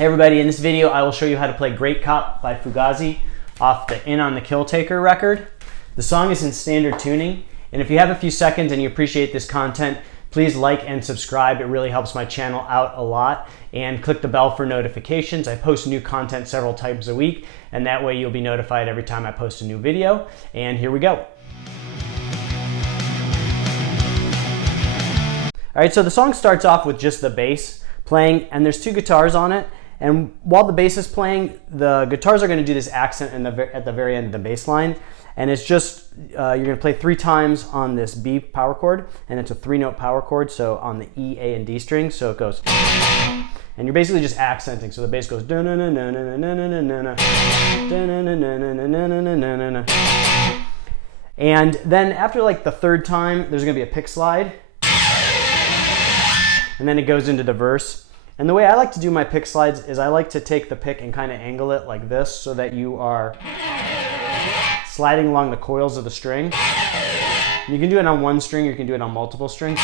Hey everybody, in this video I will show you how to play Great Cop by Fugazi off the In on the Kill Taker record. The song is in standard tuning, and if you have a few seconds and you appreciate this content, please like and subscribe. It really helps my channel out a lot. And click the bell for notifications. I post new content several times a week, and that way you'll be notified every time I post a new video. And here we go. All right, so the song starts off with just the bass playing, and there's two guitars on it. And while the bass is playing, the guitars are going to do this accent at the very end of the bass line. And it's just, you're going to play 3 times on this B power chord, and it's a 3-note power chord, so on the E, A, and D string. So it goes, and you're basically just accenting. So the bass goes, and then after like the 3rd time, there's going to be a pick slide, and then it goes into the verse. And the way I like to do my pick slides is I like to take the pick and kind of angle it like this so that you are sliding along the coils of the string. You can do it on one string, you can do it on multiple strings.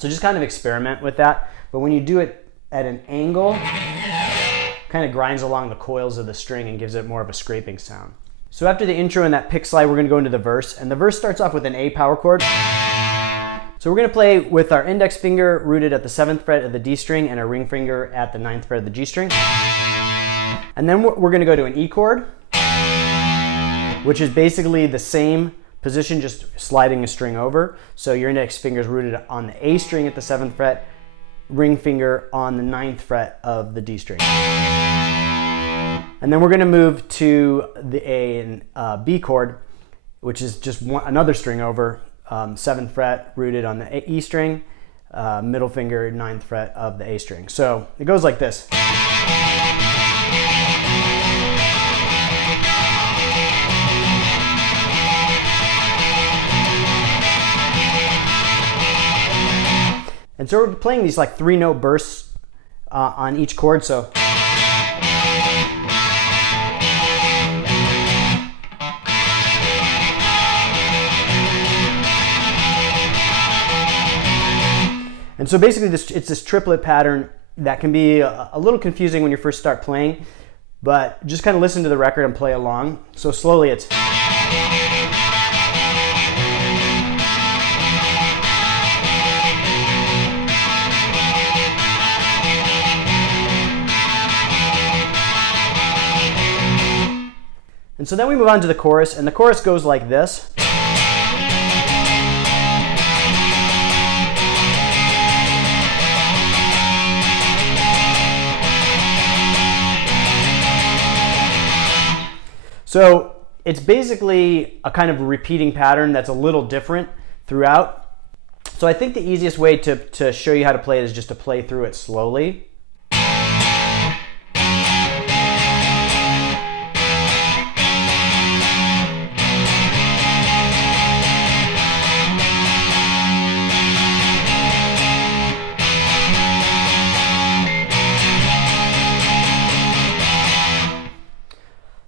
So just kind of experiment with that. But when you do it at an angle, it kind of grinds along the coils of the string and gives it more of a scraping sound. So after the intro and that pick slide, we're going to go into the verse. And the verse starts off with an A power chord. So we're going to play with our index finger rooted at the 7th fret of the D string and our ring finger at the 9th fret of the G string. And then we're going to go to an E chord, which is basically the same position, just sliding a string over. So your index finger is rooted on the A string at the 7th fret, ring finger on the 9th fret of the D string. And then we're going to move to the B chord, which is just another string over, 7th fret rooted on the E string, middle finger 9th fret of the A string. So it goes like this. And so we're playing these like 3-note bursts on each chord. So and so basically it's this triplet pattern that can be a little confusing when you first start playing, but just kind of listen to the record and play along. So slowly it's, and so then we move on to the chorus, and the chorus goes like this. So it's basically a kind of repeating pattern that's a little different throughout. So I think the easiest way to show you how to play it is just to play through it slowly.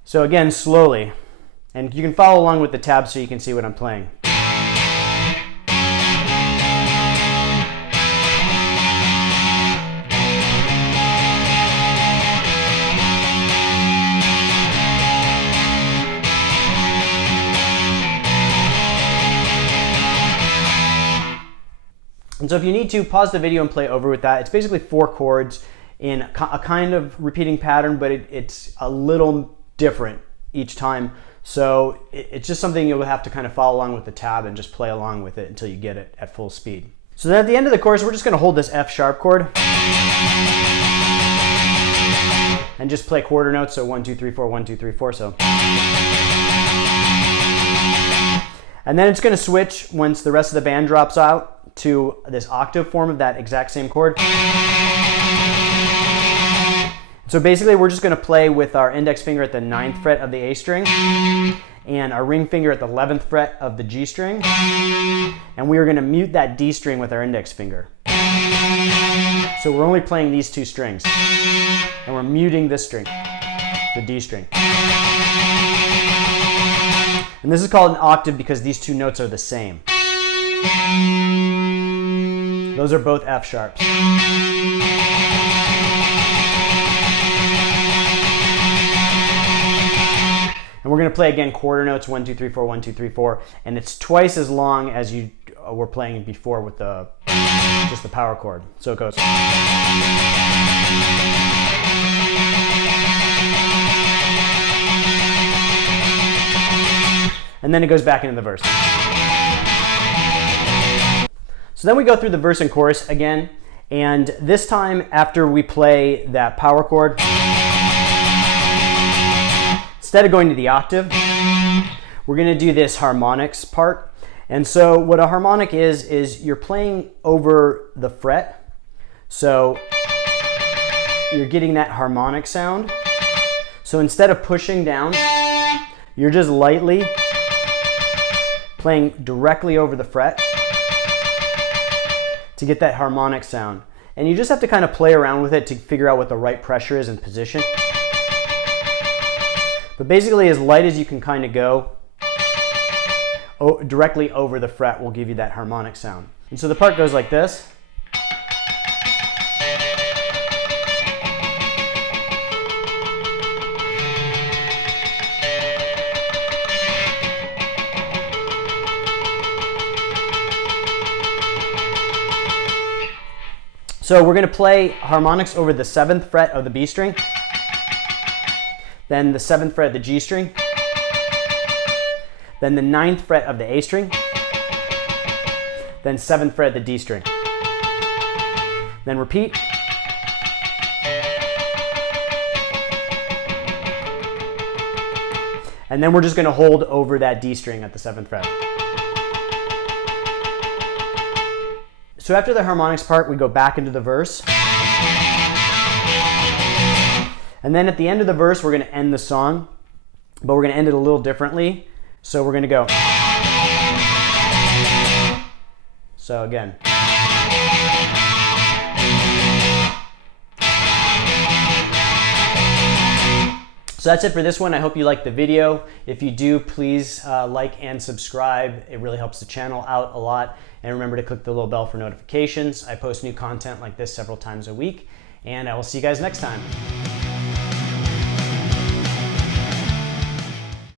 So again, slowly, and you can follow along with the tabs so you can see what I'm playing. And so if you need to, pause the video and play over with that. It's basically 4 chords in a kind of repeating pattern, but it's a little different each time. So it's just something you'll have to kind of follow along with the tab and just play along with it until you get it at full speed. So then at the end of the chorus, we're just going to hold this F sharp chord and just play quarter notes. So 1, 2, 3, 4, 1, 2, 3, 4. So, and then it's going to switch once the rest of the band drops out to this octave form of that exact same chord. So basically we're just going to play with our index finger at the 9th fret of the A string and our ring finger at the 11th fret of the G string, and we are going to mute that D string with our index finger. So we're only playing these 2 strings, and we're muting this string, the D string. And this is called an octave because these 2 notes are the same. Those are both F sharps. And we're going to play again quarter notes, 1, 2, 3, 4, 1, 2, 3, 4, and it's twice as long as you were playing before with the just the power chord. So it goes. And then it goes back into the verse. So then we go through the verse and chorus again, and this time after we play that power chord, instead of going to the octave, we're going to do this harmonics part. And so what a harmonic is you're playing over the fret. So you're getting that harmonic sound. So instead of pushing down, you're just lightly playing directly over the fret to get that harmonic sound. And you just have to kind of play around with it to figure out what the right pressure is and position. But basically, as light as you can kind of go, directly over the fret will give you that harmonic sound. And so the part goes like this. So we're going to play harmonics over the 7th fret of the B string, then the 7th fret of the G string, then the 9th fret of the A string, then 7th fret of the D string. Then repeat. And then we're just going to hold over that D string at the 7th fret. So after the harmonics part, we go back into the verse. And then at the end of the verse, we're going to end the song, but we're going to end it a little differently. So we're going to go. So again. So that's it for this one. I hope you liked the video. If you do, please like and subscribe. It really helps the channel out a lot. And remember to click the little bell for notifications. I post new content like this several times a week. And I will see you guys next time.